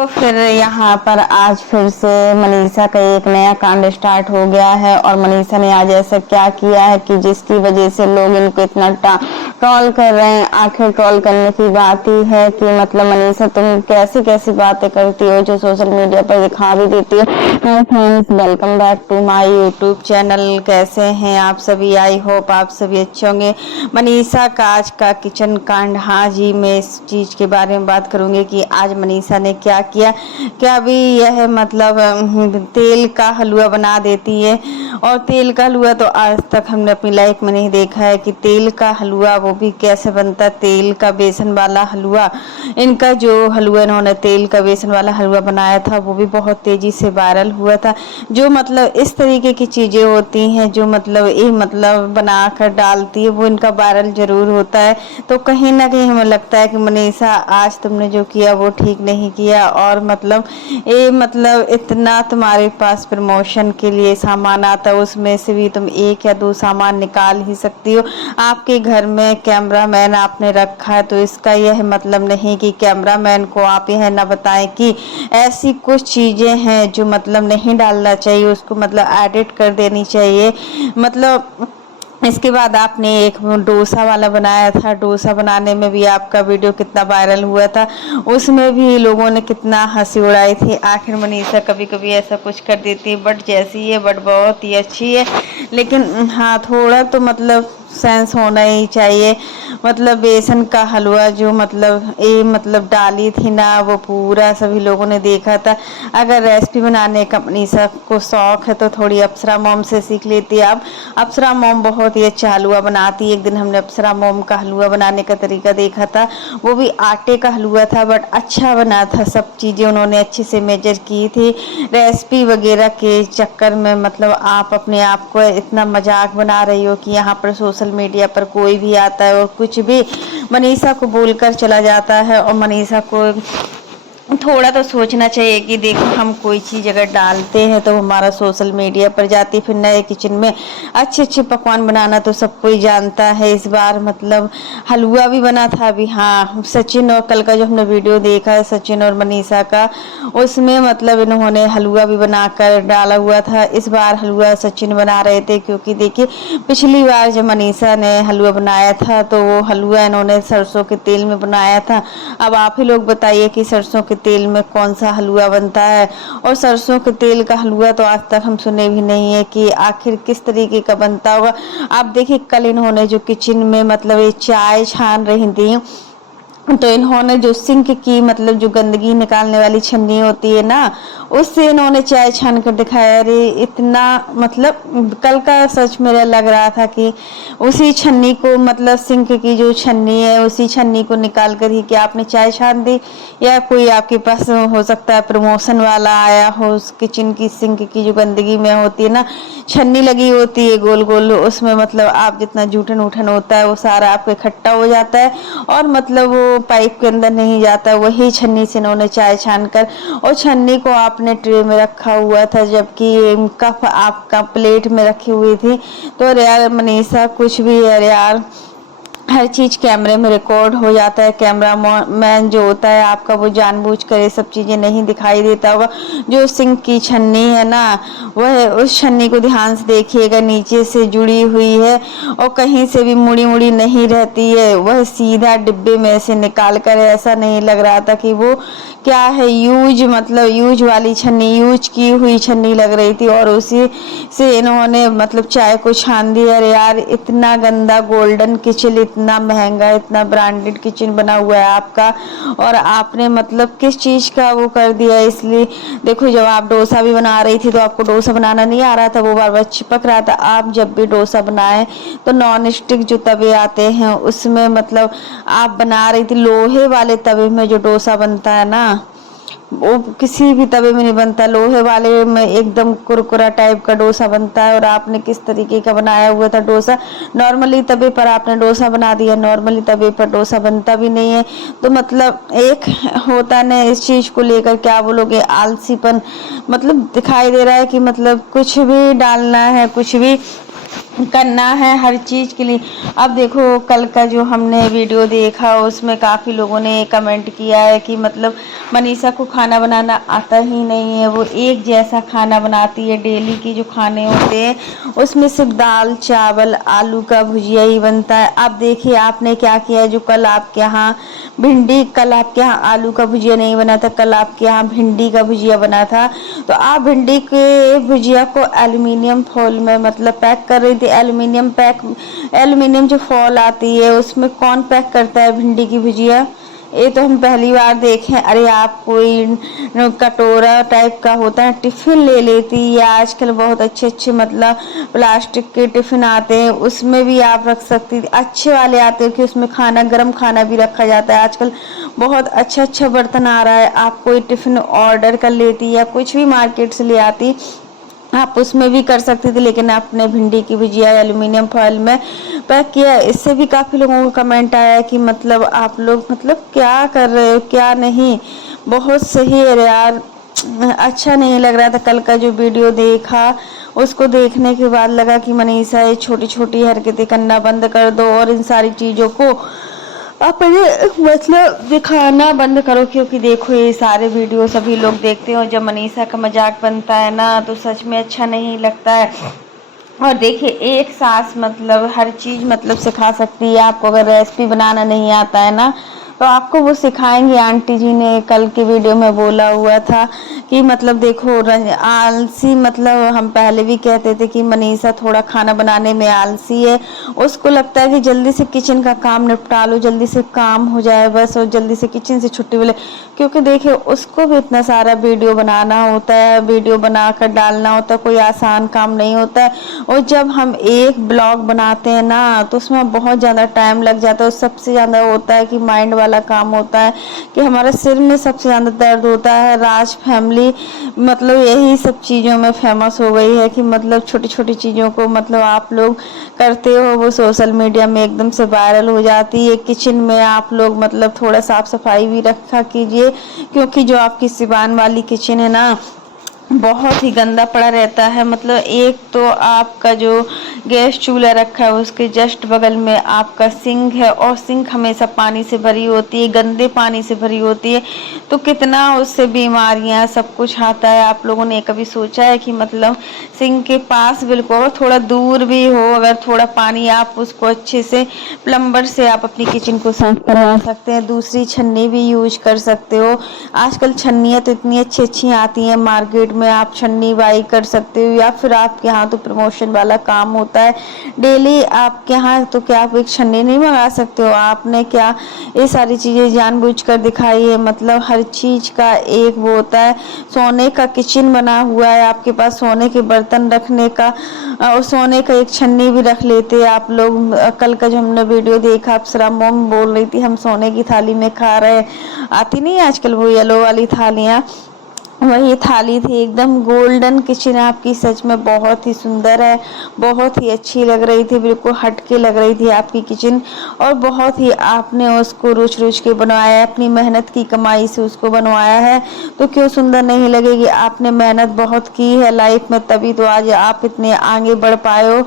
तो फिर यहाँ पर आज फिर से मनीषा का एक नया कांड स्टार्ट हो गया है और मनीषा ने आज ऐसा क्या किया है कि जिसकी वजह से लोग इनको इतना ट्रोल कर रहे हैं। आखिर ट्रोल करने की बात ही है कि मतलब मनीषा तुम कैसी कैसी बातें करती हो जो सोशल मीडिया पर दिखा भी देती हो। Hi friends, welcome back to my YouTube channel. कैसे हैं आप सभी? आई होप आप सभी अच्छे होंगे। मनीषा का आज का किचन कांड, हाँ जी, मैं इस चीज़ के बारे में बात करूंगी कि आज मनीषा ने क्या किया। क्या भी यह मतलब तेल का हलवा बना देती है, और तेल का हलवा तो आज तक हमने अपनी लाइफ में नहीं देखा है कि तेल का हलवा, वो भी कैसे बनता, तेल का बेसन वाला हलवा। इनका जो हलवा इन्होंने तेल का बेसन वाला हलवा बनाया था वो भी बहुत तेजी से वायरल हुआ था। जो मतलब इस तरीके की चीज़ें होती हैं जो मतलब ये मतलब बना कर डालती है वो इनका वायरल जरूर होता है। तो कहीं ना कहीं हमें लगता है कि मनीषा आज तुमने जो किया वो ठीक नहीं किया, और मतलब ये मतलब इतना तुम्हारे पास प्रमोशन के लिए सामान आता है, उसमें से भी तुम एक या दो सामान निकाल ही सकती हो। आपके घर में कैमरामैन आपने रखा है तो इसका यह मतलब नहीं कि कैमरामैन को आप यह ना बताएं कि ऐसी कुछ चीज़ें हैं जो मतलब नहीं डालना चाहिए, उसको मतलब एडिट कर देनी चाहिए। मतलब इसके बाद आपने एक डोसा वाला बनाया था, डोसा बनाने में भी आपका वीडियो कितना वायरल हुआ था, उसमें भी लोगों ने कितना हंसी उड़ाई थी। आखिर मनीषा कभी कभी ऐसा कुछ कर देती है, बट जैसी है बट बहुत ही अच्छी है, लेकिन हाँ थोड़ा तो मतलब सेंस होना ही चाहिए। मतलब बेसन का हलवा जो मतलब ये मतलब डाली थी ना, वो पूरा सभी लोगों ने देखा था। अगर रेसिपी बनाने का मनीषा को शौक है तो थोड़ी अप्सरा मोम से सीख लेती है। आप अप्सरा मोम बहुत ही अच्छा हलवा बनाती है। एक दिन हमने अप्सरा मोम का हलवा बनाने का तरीका देखा था, वो भी आटे का हलवा था बट अच्छा बना था। सब चीज़ें उन्होंने अच्छे से मेजर की थी। रेसिपी वगैरह के चक्कर में मतलब आप अपने आप को इतना मजाक बना रही हो कि यहाँ पर सोशल मीडिया पर कोई भी आता है और कुछ भी मनीषा को बोलकर चला जाता है। और मनीषा को थोड़ा तो सोचना चाहिए कि देखो हम कोई चीज़ अगर डालते हैं तो हमारा सोशल मीडिया पर जाती है। फिर नए किचन में अच्छे अच्छे पकवान बनाना तो सब कोई जानता है। इस बार मतलब हलवा भी बना था अभी, हाँ सचिन, और कल का जो हमने वीडियो देखा है सचिन और मनीषा का, उसमें मतलब इन्होंने हलवा भी बनाकर डाला हुआ था। इस बार हलवा सचिन बना रहे थे, क्योंकि देखिए पिछली बार जब मनीषा ने हलवा बनाया था तो वो हलवा इन्होंने सरसों के तेल में बनाया था। अब आप ही लोग बताइए कि सरसों के तेल में कौन सा हलवा बनता है, और सरसों के तेल का हलवा तो आज तक हम सुने भी नहीं है कि आखिर किस तरीके का बनता होगा। आप देखिए कल इन्होंने जो किचन में मतलब ये चाय छान रही थी, तो इन्होंने जो सिंक की मतलब जो गंदगी निकालने वाली छन्नी होती है ना, उससे इन्होंने चाय छान कर दिखाया। अरे इतना मतलब कल का सच मेरा लग रहा था कि उसी छन्नी को मतलब सिंक की जो छन्नी है उसी छन्नी को निकाल कर ही क्या आपने चाय छान दी, या कोई आपके पास हो सकता है प्रमोशन वाला आया हो। उस किचन की सिंक की जो गंदगी में होती है ना, छन्नी लगी होती है गोल गोल, उसमें मतलब आप जितना जूठन उठन होता है वो सारा आपको इकट्ठा हो जाता है और मतलब वो पाइप के अंदर नहीं जाता। वही छन्नी से इन्होंने चाय छान कर, और छन्नी को आपने ट्रे में रखा हुआ था जबकि कप आपका प्लेट में रखी हुई थी। तो अरे यार मनीषा कुछ भी है यार, हर चीज़ कैमरे में रिकॉर्ड हो जाता है। कैमरा मैन जो होता है आपका वो जानबूझकर ये सब चीज़ें नहीं दिखाई देता होगा। जो सिंक की छन्नी है ना, वह उस छन्नी को ध्यान से देखिएगा, नीचे से जुड़ी हुई है और कहीं से भी मुड़ी मुड़ी नहीं रहती है। वह सीधा डिब्बे में से निकाल कर, ऐसा नहीं लग रहा था कि वो क्या है यूज मतलब यूज वाली छन्नी, यूज की हुई छन्नी लग रही थी, और उसी से इन्होंने मतलब चाय को छान दिया। अरे यार इतना गंदा गोल्डन किचन, इतना महंगा, इतना ब्रांडेड किचन बना हुआ है आपका, और आपने मतलब किस चीज़ का वो कर दिया। इसलिए देखो जब आप डोसा भी बना रही थी तो आपको डोसा बनाना नहीं आ रहा था, वो बार बार चिपक रहा था। आप जब भी डोसा बनाए तो नॉन स्टिक जो तवे आते हैं उसमें मतलब आप बना रही थी। लोहे वाले तवे में जो डोसा बनता है ना, वो किसी भी तवे में नहीं बनता, लोहे वाले में एकदम कुरकुरा टाइप का डोसा बनता है। और आपने किस तरीके का बनाया हुआ था डोसा, नॉर्मली तवे पर आपने डोसा बना दिया, नॉर्मली तवे पर डोसा बनता भी नहीं है। तो मतलब एक होता ना इस चीज़ को लेकर क्या बोलोगे, आलसीपन मतलब दिखाई दे रहा है कि मतलब कुछ भी डालना है, कुछ भी करना है हर चीज़ के लिए। अब देखो कल का जो हमने वीडियो देखा उसमें काफ़ी लोगों ने कमेंट किया है कि मतलब मनीषा को खाना बनाना आता ही नहीं है, वो एक जैसा खाना बनाती है, डेली की जो खाने होते हैं उसमें सिर्फ दाल चावल आलू का भुजिया ही बनता है। अब देखिए आपने क्या किया है, जो कल आपके यहाँ भिंडी, कल आपके यहाँ आलू का भुजिया नहीं बना था, कल आपके यहाँ भिंडी का भुजिया बना था। तो आप भिंडी के भुजिया को एल्युमिनियम फॉइल में मतलब पैक कर रही थी। एल्युमिनियम जो फॉल आती है उसमें कौन पैक करता है भिंडी की भुजिया? ये तो हम पहली बार देखें। अरे आप कोई कटोरा टाइप का होता है टिफिन ले लेती, या आजकल बहुत अच्छे अच्छे मतलब प्लास्टिक के टिफिन आते हैं उसमें भी आप रख सकती थी। अच्छे वाले आते हैं कि उसमें खाना गर्म खाना भी रखा जाता है। आजकल बहुत अच्छा अच्छा बर्तन आ रहा है, आप कोई टिफिन ऑर्डर कर लेती या कुछ भी मार्केट से ले आती, आप उसमें भी कर सकती थी, लेकिन आपने भिंडी की भुजिया एल्युमिनियम फॉइल में पैक किया। इससे भी काफ़ी लोगों को कमेंट आया कि मतलब आप लोग मतलब क्या कर रहे हो क्या नहीं। बहुत सही है यार, अच्छा नहीं लग रहा था। कल का जो वीडियो देखा उसको देखने के बाद लगा कि मनीषा ये छोटी छोटी हरकतें करना बंद कर दो और इन सारी चीज़ों को अपने मतलब दिखाना बंद करो, क्योंकि देखो ये सारे वीडियो सभी लोग देखते हो, जब मनीषा का मजाक बनता है ना तो सच में अच्छा नहीं लगता है। और देखिए एक सास मतलब हर चीज़ मतलब सिखा सकती है आपको। अगर रेसिपी बनाना नहीं आता है ना तो आपको वो सिखाएंगे। आंटी जी ने कल की वीडियो में बोला हुआ था कि मतलब देखो आलसी, मतलब हम पहले भी कहते थे कि मनीषा थोड़ा खाना बनाने में आलसी है। उसको लगता है कि जल्दी से किचन का काम निपटा लो, जल्दी से काम हो जाए बस, और जल्दी से किचन से छुट्टी मिले। क्योंकि देखिए उसको भी इतना सारा वीडियो बनाना होता है, वीडियो बनाकर डालना होता है, कोई आसान काम नहीं होता है। और जब हम एक ब्लॉग बनाते हैं ना तो उसमें बहुत ज़्यादा टाइम लग जाता है। और सबसे ज़्यादा होता है कि माइंड वाला काम होता है कि हमारे सिर में सबसे ज़्यादा दर्द होता है। राज फैमिली मतलब यही सब चीज़ों में फेमस हो गई है कि मतलब छोटी छोटी चीज़ों को मतलब आप लोग करते हो वो सोशल मीडिया में एकदम से वायरल हो जाती है। किचन में आप लोग मतलब थोड़ा साफ सफाई भी रखा कीजिए, क्योंकि जो आपकी सिवान वाली किचन है ना बहुत ही गंदा पड़ा रहता है। मतलब एक तो आपका जो गैस चूल्हा रखा है उसके जस्ट बगल में आपका सिंक है, और सिंक हमेशा पानी से भरी होती है, गंदे पानी से भरी होती है। तो कितना उससे बीमारियां सब कुछ आता है। आप लोगों ने कभी सोचा है कि मतलब सिंक के पास बिल्कुल थोड़ा दूर भी हो, अगर थोड़ा पानी आप उसको अच्छे से प्लम्बर से आप अपनी किचन को साफ करवा सकते हैं। दूसरी छन्नी भी यूज कर सकते हो। आजकल छन्नियाँ तो इतनी अच्छी अच्छी आती हैं मार्केट में, आप छन्नी बाई कर सकते हो। या फिर आपके यहाँ तो प्रमोशन वाला काम होता है डेली आपके यहाँ, तो क्या आप एक छन्नी नहीं मंगा सकते हो? आपने क्या ये सारी चीज़ें जानबूझकर दिखाई है? मतलब हर चीज़ का एक वो होता है। सोने का किचन बना हुआ है आपके पास, सोने के बर्तन रखने का और सोने का एक छन्नी भी रख लेते आप लोग। कल का जो हमने वीडियो देखा अप्सरा मोम बोल रही थी हम सोने की थाली में खा रहे हैं। आती नहीं आजकल वो येलो वाली थालियाँ, वही थाली थी। एकदम गोल्डन किचन आपकी, सच में बहुत ही सुंदर है, बहुत ही अच्छी लग रही थी, बिल्कुल हटके लग रही थी आपकी किचन। और बहुत ही आपने उसको रुच रुच के बनवाया है, अपनी मेहनत की कमाई से उसको बनवाया है, तो क्यों सुंदर नहीं लगेगी? आपने मेहनत बहुत की है लाइफ में, तभी तो आज आप इतने आगे बढ़ पाए हो।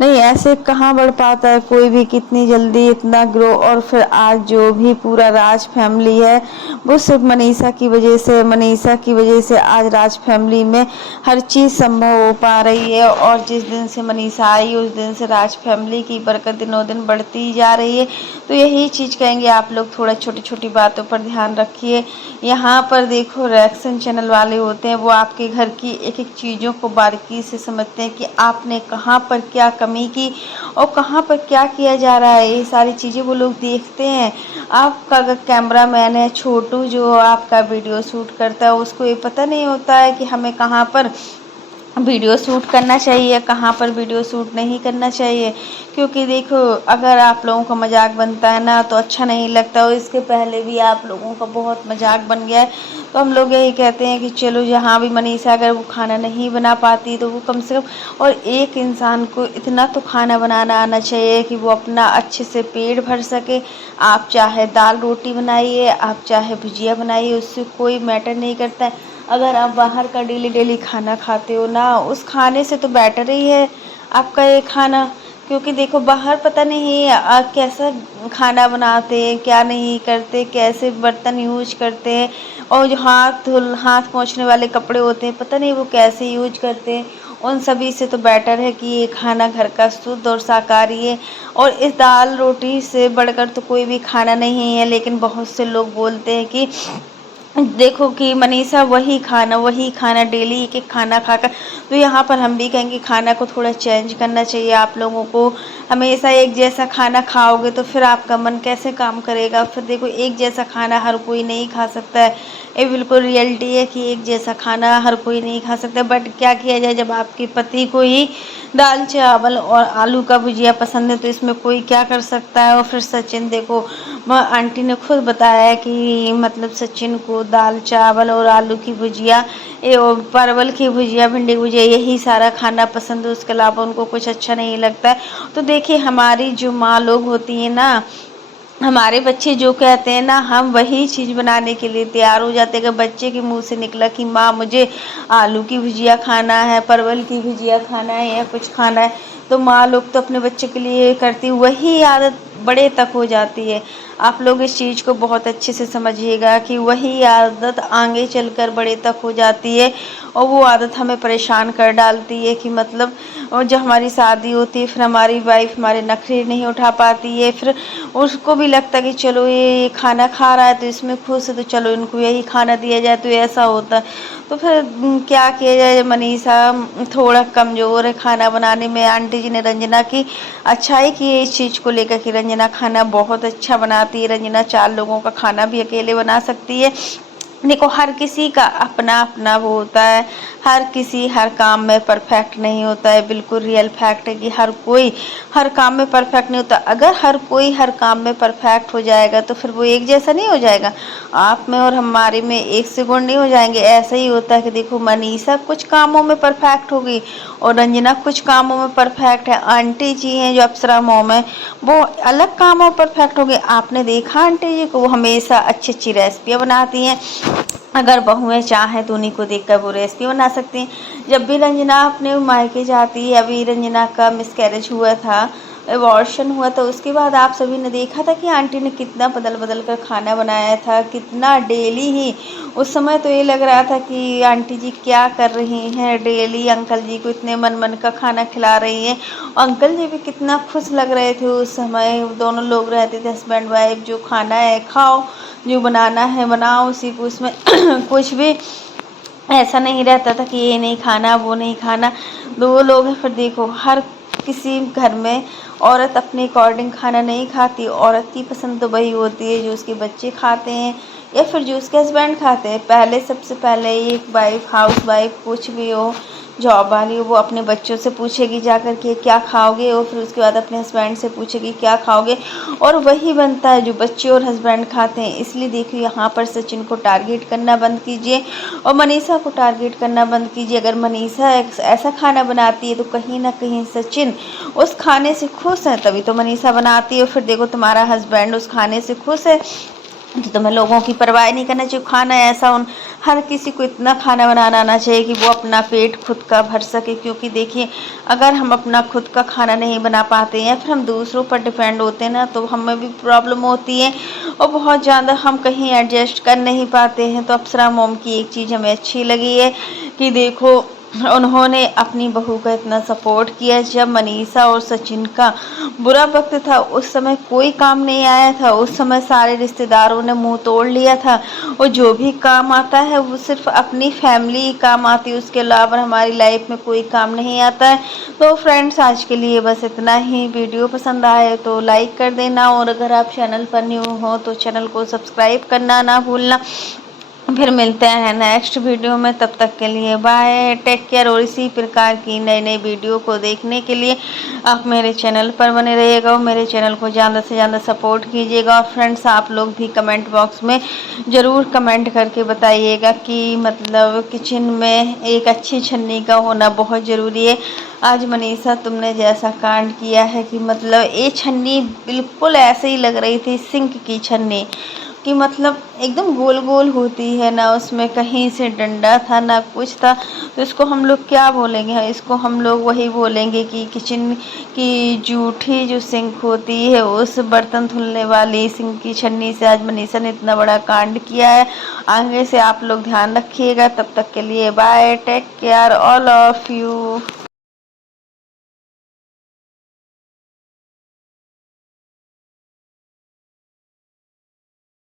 नहीं ऐसे कहाँ बढ़ पाता है कोई भी कितनी जल्दी इतना ग्रो। और फिर आज जो भी पूरा राज फैमिली है वो सिर्फ मनीषा की वजह से, मनीषा की वजह से आज राज फैमिली में हर चीज़ संभव हो पा रही है। और जिस दिन से मनीषा आई उस दिन से राज फैमिली की बरकत दिनों दिन बढ़ती जा रही है। तो यही चीज़ कहेंगे आप लोग थोड़ा छोटी छोटी बातों पर ध्यान रखिए। यहाँ पर देखो रिएक्शन चैनल वाले होते हैं, वो आपके घर की एक एक चीज़ों को बारीकी से समझते हैं कि आपने कहाँ पर क्या कमी की और कहाँ पर क्या किया जा रहा है। ये सारी चीज़ें वो लोग देखते हैं। आपका अगर कैमरा मैन है छोटू जो आपका वीडियो शूट करता है, उसको ये पता नहीं होता है कि हमें कहाँ पर वीडियो शूट करना चाहिए, कहाँ पर वीडियो शूट नहीं करना चाहिए। क्योंकि देखो अगर आप लोगों का मजाक बनता है ना तो अच्छा नहीं लगता। और इसके पहले भी आप लोगों का बहुत मजाक बन गया है, तो हम लोग यही कहते हैं कि चलो जहाँ भी मनीषा अगर वो खाना नहीं बना पाती तो वो कम से कम, और एक इंसान को इतना तो खाना बनाना आना चाहिए कि वो अपना अच्छे से पेट भर सके। आप चाहे दाल रोटी बनाइए, आप चाहे भुजिया बनाइए, उससे कोई मैटर नहीं करता है। अगर आप बाहर का डेली डेली खाना खाते हो ना, उस खाने से तो बेटर ही है आपका ये खाना, क्योंकि देखो बाहर पता नहीं कैसा खाना बनाते हैं, क्या नहीं करते, कैसे बर्तन यूज करते हैं, और जो हाथ पोंछने वाले कपड़े होते हैं पता नहीं वो कैसे यूज करते हैं। उन सभी से तो बेटर है कि ये खाना घर का शुद्ध और शाकाहारी है, और इस दाल रोटी से बढ़कर तो कोई भी खाना नहीं है। लेकिन बहुत से लोग बोलते हैं कि देखो कि मनीषा वही खाना डेली एक एक खाना खाकर, तो यहाँ पर हम भी कहेंगे खाना को थोड़ा चेंज करना चाहिए आप लोगों को। हमेशा एक जैसा खाना खाओगे तो फिर आपका मन कैसे काम करेगा। फिर देखो एक जैसा खाना हर कोई नहीं खा सकता है, ये बिल्कुल रियलिटी है कि एक जैसा खाना हर कोई नहीं खा सकता। बट क्या किया जाए, जब आपके पति को ही दाल चावल और आलू का भुजिया पसंद है तो इसमें कोई क्या कर सकता है। और फिर सचिन देखो, आंटी ने खुद बताया है कि मतलब सचिन को दाल चावल और आलू की भुजिया, ये परवल की भुजिया, भिंडी की भुजिया, यही सारा खाना पसंद है, उसके अलावा उनको कुछ अच्छा नहीं लगता है। तो देखिए हमारी जो माँ लोग होती हैं ना, हमारे बच्चे जो कहते हैं ना, हम वही चीज़ बनाने के लिए तैयार हो जाते हैं। अगर बच्चे के मुंह से निकला कि माँ मुझे आलू की भुजिया खाना है, परवल की भुजिया खाना है या कुछ खाना है, तो माँ लोग तो अपने बच्चे के लिए करती, वही आदत बड़े तक हो जाती है। आप लोग इस चीज़ को बहुत अच्छे से समझिएगा कि वही आदत आगे चलकर बड़े तक हो जाती है, और वो आदत हमें परेशान कर डालती है कि मतलब, और जब हमारी शादी होती है फिर हमारी वाइफ हमारे नखरे नहीं उठा पाती है, फिर उसको भी लगता है कि चलो ये खाना खा रहा है तो इसमें खुश है, तो चलो इनको यही खाना दिया जाए, तो ऐसा होता है। तो फिर क्या किया जाए, मनीषा थोड़ा कमज़ोर है खाना बनाने में। आंटी जी ने रंजना की अच्छाई की है इस चीज़ को लेकर कि रंजना खाना बहुत अच्छा बनाती है, रंजना 4 लोगों का खाना भी अकेले बना सकती है। देखो हर किसी का अपना अपना वो होता है, हर किसी हर काम में परफेक्ट नहीं होता है। बिल्कुल रियल फैक्ट है कि हर कोई हर काम में परफेक्ट नहीं होता। अगर हर कोई हर काम में परफेक्ट हो जाएगा तो फिर वो एक जैसा नहीं हो जाएगा, आप में और हमारे में एक से गुण नहीं हो जाएंगे। ऐसा ही होता है कि देखो मनीषा कुछ कामों में परफेक्ट होगी और रंजना कुछ कामों में परफेक्ट है। आंटी जी हैं जो अप्सरा मोम है, वो अलग कामों में परफेक्ट होगी। आपने देखा आंटी जी को, वो हमेशा अच्छी अच्छी रेसिपियाँ बनाती हैं, अगर बहुएं चाहें तो उन्हीं को देखकर वो रेसिपी बना सकती हैं। जब भी रंजना अपने मायके जाती है, अभी रंजना का मिसकैरेज हुआ था, अबॉर्शन हुआ था, उसके बाद आप सभी ने देखा था कि आंटी ने कितना बदल बदल कर खाना बनाया था, कितना डेली ही। उस समय तो ये लग रहा था कि आंटी जी क्या कर रही हैं, डेली अंकल जी को इतने मन मन का खाना खिला रही हैं। अंकल जी भी कितना खुश लग रहे थे उस समय, दोनों लोग रहते थे हस्बैंड वाइफ, जो खाना है खाओ, जो बनाना है बनाओ, उसी को उसमें कुछ भी ऐसा नहीं रहता था कि ये नहीं खाना वो नहीं खाना। 2 लोग हैं, फिर देखो हर किसी घर में औरत अपने अकॉर्डिंग खाना नहीं खाती। औरत की पसंद तो वही होती है जो उसके बच्चे खाते हैं या फिर जो उसके हस्बैंड खाते हैं। पहले सबसे पहले एक वाइफ, हाउस वाइफ कुछ भी हो, जॉब वाली हो, वो अपने बच्चों से पूछेगी जाकर के क्या खाओगे, और फिर उसके बाद अपने हस्बैंड से पूछेगी क्या खाओगे, और वही बनता है जो बच्चे और हस्बैंड खाते हैं। इसलिए देखिए यहाँ पर सचिन को टारगेट करना बंद कीजिए और मनीषा को टारगेट करना बंद कीजिए। अगर मनीषा ऐसा खाना बनाती है तो कहीं ना कहीं सचिन उस खाने से खुश है, तभी तो मनीषा बनाती है। और फिर देखो तुम्हारा हस्बैंड उस खाने से खुश है तो तुम्हें लोगों की परवाह नहीं करना चाहिए। खाना ऐसा हर किसी को इतना खाना बनाना आना चाहिए कि वो अपना पेट खुद का भर सके। क्योंकि देखिए अगर हम अपना खुद का खाना नहीं बना पाते हैं, फिर हम दूसरों पर डिपेंड होते हैं ना, तो हमें भी प्रॉब्लम होती है और बहुत ज़्यादा हम कहीं एडजस्ट कर नहीं पाते हैं। तो अप्सरा मोम की एक चीज़ हमें अच्छी लगी है कि देखो उन्होंने अपनी बहू का इतना सपोर्ट किया। जब मनीषा और सचिन का बुरा वक्त था उस समय कोई काम नहीं आया था, उस समय सारे रिश्तेदारों ने मुंह तोड़ लिया था, और जो भी काम आता है वो सिर्फ अपनी फैमिली काम आती है, उसके अलावा हमारी लाइफ में कोई काम नहीं आता है। तो फ्रेंड्स आज के लिए बस इतना ही। वीडियो पसंद आए तो लाइक कर देना, और अगर आप चैनल पर न्यू हो तो चैनल को सब्सक्राइब करना ना भूलना। फिर मिलते हैं नेक्स्ट वीडियो में, तब तक के लिए बाय, टेक केयर। और इसी प्रकार की नई नई वीडियो को देखने के लिए आप मेरे चैनल पर बने रहिएगा और मेरे चैनल को ज़्यादा से ज़्यादा सपोर्ट कीजिएगा। और फ्रेंड्स आप लोग भी कमेंट बॉक्स में ज़रूर कमेंट करके बताइएगा कि मतलब किचन में एक अच्छी छन्नी का होना बहुत ज़रूरी है। आज मनीषा तुमने जैसा कांड किया है कि मतलब ये छन्नी बिल्कुल ऐसे ही लग रही थी सिंक की छन्नी, कि मतलब एकदम गोल गोल होती है ना, उसमें कहीं से डंडा था ना कुछ था। तो इसको हम लोग क्या बोलेंगे, इसको हम लोग वही बोलेंगे कि किचन की जूठी जो सिंक होती है, उस बर्तन धुलने वाली सिंक की छन्नी से आज मनीषा ने इतना बड़ा कांड किया है। आगे से आप लोग ध्यान रखिएगा। तब तक के लिए bye, take care all of you.